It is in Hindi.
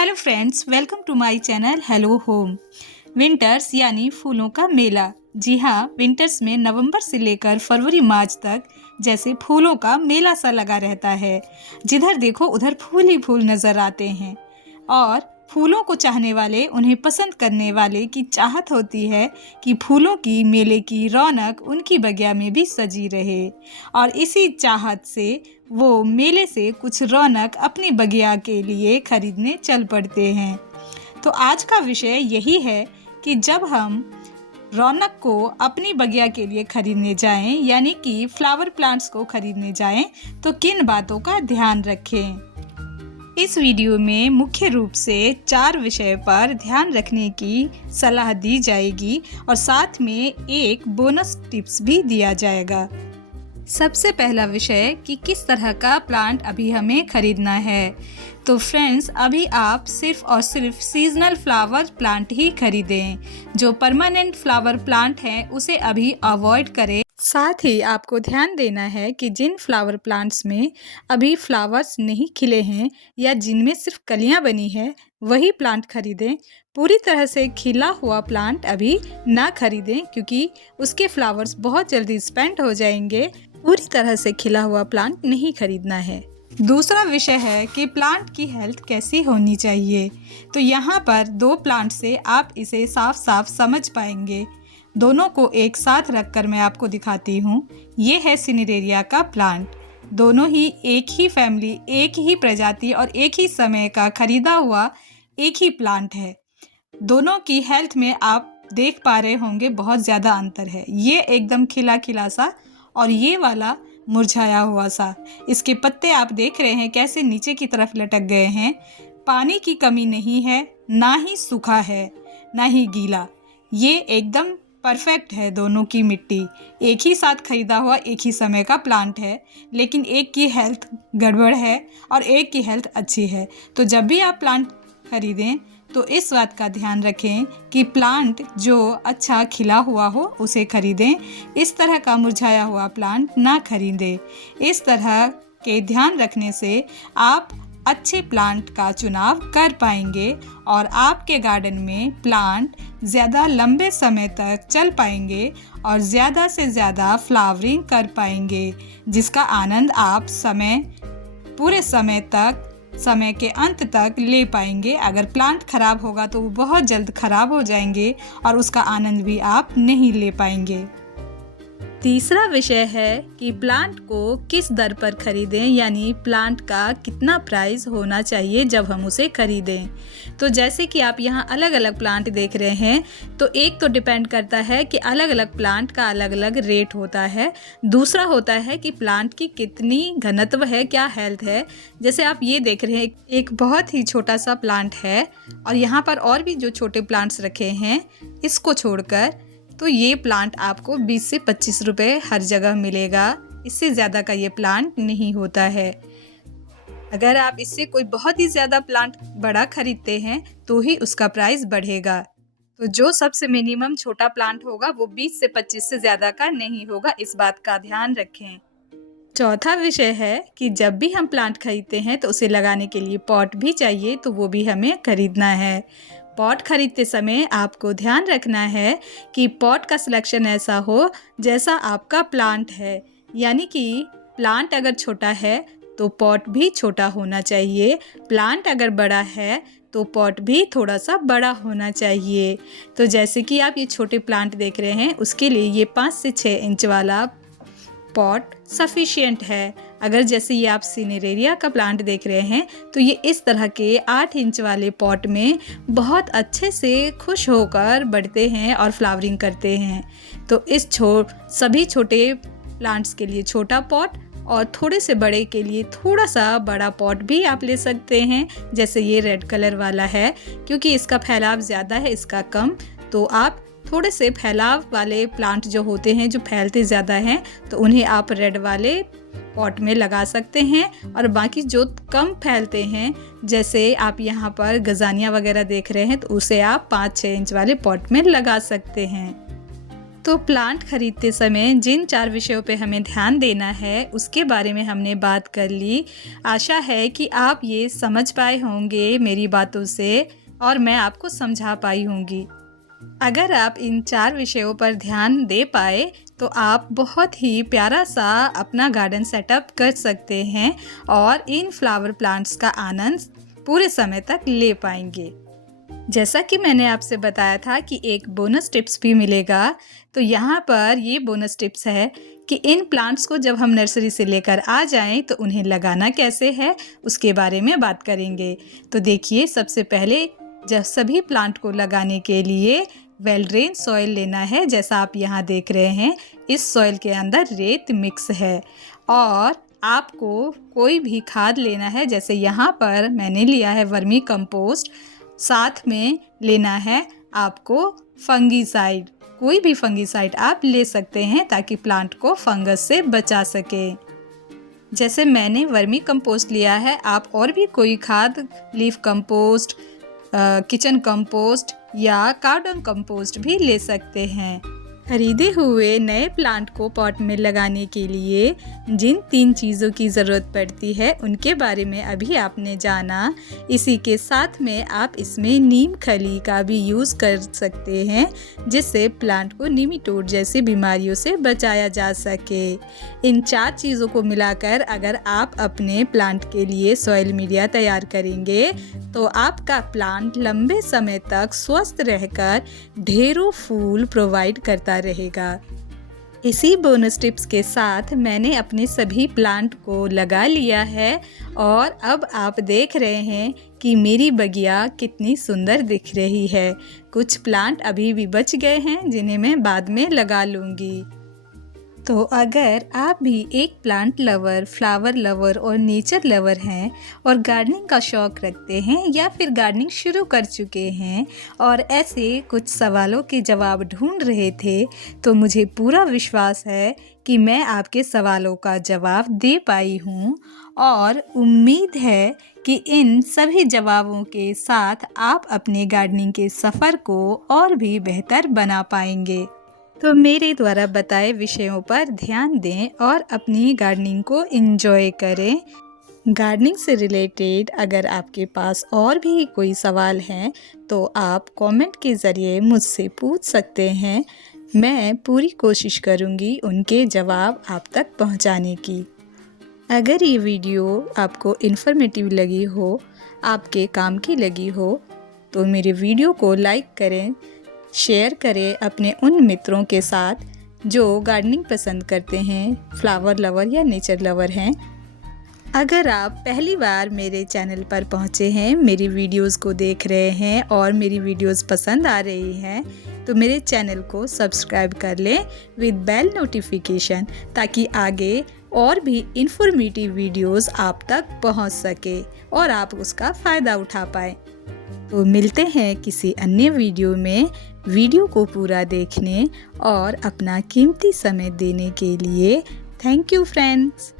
Hello friends, welcome to my channel hello home. Winters यानी फूलों का मेला। जी हाँ, विंटर्स में नवंबर से लेकर फरवरी मार्च तक जैसे फूलों का मेला सा लगा रहता है। जिधर देखो उधर फूल ही फूल नज़र आते हैं और फूलों को चाहने वाले, उन्हें पसंद करने वाले की चाहत होती है कि फूलों की मेले की रौनक उनकी बगिया में भी सजी रहे और इसी चाहत से वो मेले से कुछ रौनक अपनी बगिया के लिए खरीदने चल पड़ते हैं। तो आज का विषय यही है कि जब हम रौनक को अपनी बगिया के लिए खरीदने जाएं, यानी कि फ्लावर प्लांट्स को खरीदने जाएं, तो किन बातों का ध्यान रखें। इस वीडियो में मुख्य रूप से 4 विषय पर ध्यान रखने की सलाह दी जाएगी और साथ में एक बोनस टिप्स भी दिया जाएगा। सबसे पहला विषय कि किस तरह का प्लांट अभी हमें खरीदना है। तो फ्रेंड्स, अभी आप सिर्फ और सिर्फ सीजनल फ्लावर प्लांट ही खरीदें। जो परमानेंट फ्लावर प्लांट हैं उसे अभी अवॉइड करें। साथ ही आपको ध्यान देना है कि जिन फ्लावर प्लांट्स में अभी फ्लावर्स नहीं खिले हैं या जिनमें सिर्फ कलियां बनी है वही प्लांट खरीदें। पूरी तरह से खिला हुआ प्लांट अभी ना खरीदें क्योंकि उसके फ्लावर्स बहुत जल्दी स्पेंट हो जाएंगे। पूरी तरह से खिला हुआ प्लांट नहीं खरीदना है। दूसरा विषय है कि प्लांट की हेल्थ कैसी होनी चाहिए। तो यहाँ पर 2 प्लांट से आप इसे साफ साफ समझ पाएंगे। दोनों को एक साथ रखकर मैं आपको दिखाती हूँ। ये है सिनेरेरिया का प्लांट। दोनों ही एक ही फैमिली, एक ही प्रजाति और एक ही समय का खरीदा हुआ एक ही प्लांट है। दोनों की हेल्थ में आप देख पा रहे होंगे बहुत ज़्यादा अंतर है। ये एकदम खिला खिला सा और ये वाला मुरझाया हुआ सा। इसके पत्ते आप देख रहे हैं कैसे नीचे की तरफ लटक गए हैं। पानी की कमी नहीं है, ना ही सूखा है ना ही गीला। ये एकदम परफेक्ट है। दोनों की मिट्टी एक ही साथ खरीदा हुआ एक ही समय का प्लांट है, लेकिन एक की हेल्थ गड़बड़ है और एक की हेल्थ अच्छी है। तो जब भी आप प्लांट खरीदें तो इस बात का ध्यान रखें कि प्लांट जो अच्छा खिला हुआ हो उसे खरीदें। इस तरह का मुरझाया हुआ प्लांट ना खरीदें। इस तरह के ध्यान रखने से आप अच्छे प्लांट का चुनाव कर पाएंगे और आपके गार्डन में प्लांट ज़्यादा लंबे समय तक चल पाएंगे और ज़्यादा से ज़्यादा फ्लावरिंग कर पाएंगे, जिसका आनंद आप पूरे समय के अंत तक ले पाएंगे। अगर प्लांट खराब होगा तो वो बहुत जल्द खराब हो जाएंगे और उसका आनंद भी आप नहीं ले पाएंगे। तीसरा विषय है कि प्लांट को किस दर पर खरीदें, यानी प्लांट का कितना प्राइस होना चाहिए जब हम उसे खरीदें। तो जैसे कि आप यहाँ अलग अलग प्लांट देख रहे हैं, तो एक तो डिपेंड करता है कि अलग अलग प्लांट का अलग अलग रेट होता है। दूसरा होता है कि प्लांट की कितनी घनत्व है, क्या हेल्थ है। जैसे आप ये देख रहे हैं एक बहुत ही छोटा सा प्लांट है और यहाँ पर और भी जो छोटे प्लांट्स रखे हैं इसको छोड़कर, तो ये प्लांट आपको 20 से 25 रुपये हर जगह मिलेगा। इससे ज़्यादा का ये प्लांट नहीं होता है। अगर आप इससे कोई बहुत ही ज़्यादा प्लांट बड़ा खरीदते हैं तो ही उसका प्राइस बढ़ेगा। तो जो सबसे मिनिमम छोटा प्लांट होगा वो 20 से 25 से ज़्यादा का नहीं होगा। इस बात का ध्यान रखें। चौथा विषय है कि जब भी हम प्लांट खरीदते हैं तो उसे लगाने के लिए पॉट भी चाहिए, तो वो भी हमें खरीदना है। पॉट खरीदते समय आपको ध्यान रखना है कि पॉट का सिलेक्शन ऐसा हो जैसा आपका प्लांट है, यानी कि प्लांट अगर छोटा है तो पॉट भी छोटा होना चाहिए। प्लांट अगर बड़ा है तो पॉट भी थोड़ा सा बड़ा होना चाहिए। तो जैसे कि आप ये छोटे प्लांट देख रहे हैं, उसके लिए ये 5 से 6 इंच वाला पॉट सफिशिएंट है। अगर जैसे ये आप सिनेरेरिया का प्लांट देख रहे हैं तो ये इस तरह के 8 इंच वाले पॉट में बहुत अच्छे से खुश होकर बढ़ते हैं और फ्लावरिंग करते हैं। तो इस सभी छोटे प्लांट्स के लिए छोटा पॉट और थोड़े से बड़े के लिए थोड़ा सा बड़ा पॉट भी आप ले सकते हैं। जैसे ये रेड कलर वाला है, क्योंकि इसका फैलाव ज़्यादा है, इसका कम। तो आप थोड़े से फैलाव वाले प्लांट जो होते हैं, जो फैलते ज़्यादा हैं, तो उन्हें आप रेड वाले पॉट में लगा सकते हैं। और बाकी जो कम फैलते हैं, जैसे आप यहाँ पर गजानिया वगैरह देख रहे हैं, तो उसे आप 5-6 इंच वाले पॉट में लगा सकते हैं। तो प्लांट खरीदते समय जिन 4 विषयों पे हमें ध्यान देना है उसके बारे में हमने बात कर ली। आशा है कि आप ये समझ पाए होंगे मेरी बातों से और मैं आपको समझा पाई होंगी। अगर आप इन 4 विषयों पर ध्यान दे पाए तो आप बहुत ही प्यारा सा अपना गार्डन सेटअप कर सकते हैं और इन फ्लावर प्लांट्स का आनंद पूरे समय तक ले पाएंगे। जैसा कि मैंने आपसे बताया था कि एक बोनस टिप्स भी मिलेगा, तो यहाँ पर ये बोनस टिप्स है कि इन प्लांट्स को जब हम नर्सरी से लेकर आ जाएं तो उन्हें लगाना कैसे है उसके बारे में बात करेंगे। तो देखिए, सबसे पहले जब सभी प्लांट को लगाने के लिए वेल ड्रेन सॉइल लेना है। जैसा आप यहाँ देख रहे हैं, इस सॉइल के अंदर रेत मिक्स है और आपको कोई भी खाद लेना है। जैसे यहाँ पर मैंने लिया है वर्मी कंपोस्ट, साथ में लेना है आपको फंगीसाइड। कोई भी फंगीसाइड आप ले सकते हैं ताकि प्लांट को फंगस से बचा सके। जैसे मैंने वर्मी कंपोस्ट लिया है, आप और भी कोई खाद, लीफ कंपोस्ट, किचन कंपोस्ट या कार्डन कंपोस्ट भी ले सकते हैं। खरीदे हुए नए प्लांट को पॉट में लगाने के लिए जिन 3 चीज़ों की ज़रूरत पड़ती है उनके बारे में अभी आपने जाना। इसी के साथ में आप इसमें नीम खली का भी यूज़ कर सकते हैं, जिससे प्लांट को निमेटोड जैसी बीमारियों से बचाया जा सके। इन 4 चीज़ों को मिलाकर अगर आप अपने प्लांट के लिए सॉइल मीडिया तैयार करेंगे तो आपका प्लांट लंबे समय तक स्वस्थ रहकर ढेरों फूल प्रोवाइड करता रहेगा। इसी बोनस टिप्स के साथ मैंने अपने सभी प्लांट को लगा लिया है और अब आप देख रहे हैं कि मेरी बगिया कितनी सुंदर दिख रही है। कुछ प्लांट अभी भी बच गए हैं जिन्हें मैं बाद में लगा लूँगी। तो अगर आप भी एक प्लांट लवर, फ्लावर लवर और नेचर लवर हैं और गार्डनिंग का शौक़ रखते हैं या फिर गार्डनिंग शुरू कर चुके हैं और ऐसे कुछ सवालों के जवाब ढूंढ रहे थे, तो मुझे पूरा विश्वास है कि मैं आपके सवालों का जवाब दे पाई हूँ और उम्मीद है कि इन सभी जवाबों के साथ आप अपने गार्डनिंग के सफ़र को और भी बेहतर बना पाएंगे। तो मेरे द्वारा बताए विषयों पर ध्यान दें और अपनी गार्डनिंग को एंजॉय करें। गार्डनिंग से रिलेटेड अगर आपके पास और भी कोई सवाल हैं तो आप कमेंट के ज़रिए मुझसे पूछ सकते हैं। मैं पूरी कोशिश करूँगी उनके जवाब आप तक पहुँचाने की। अगर ये वीडियो आपको इन्फॉर्मेटिव लगी हो, आपके काम की लगी हो, तो मेरे वीडियो को लाइक करें, शेयर करें अपने उन मित्रों के साथ जो गार्डनिंग पसंद करते हैं, फ्लावर लवर या नेचर लवर हैं। अगर आप पहली बार मेरे चैनल पर पहुंचे हैं, मेरी वीडियोस को देख रहे हैं और मेरी वीडियोस पसंद आ रही हैं, तो मेरे चैनल को सब्सक्राइब कर लें विद बेल नोटिफिकेशन, ताकि आगे और भी इन्फॉर्मेटिव वीडियोस आप तक पहुंच सके और आप उसका फ़ायदा उठा पाएँ। तो मिलते हैं किसी अन्य वीडियो में। वीडियो को पूरा देखने और अपना कीमती समय देने के लिए थैंक यू फ्रेंड्स।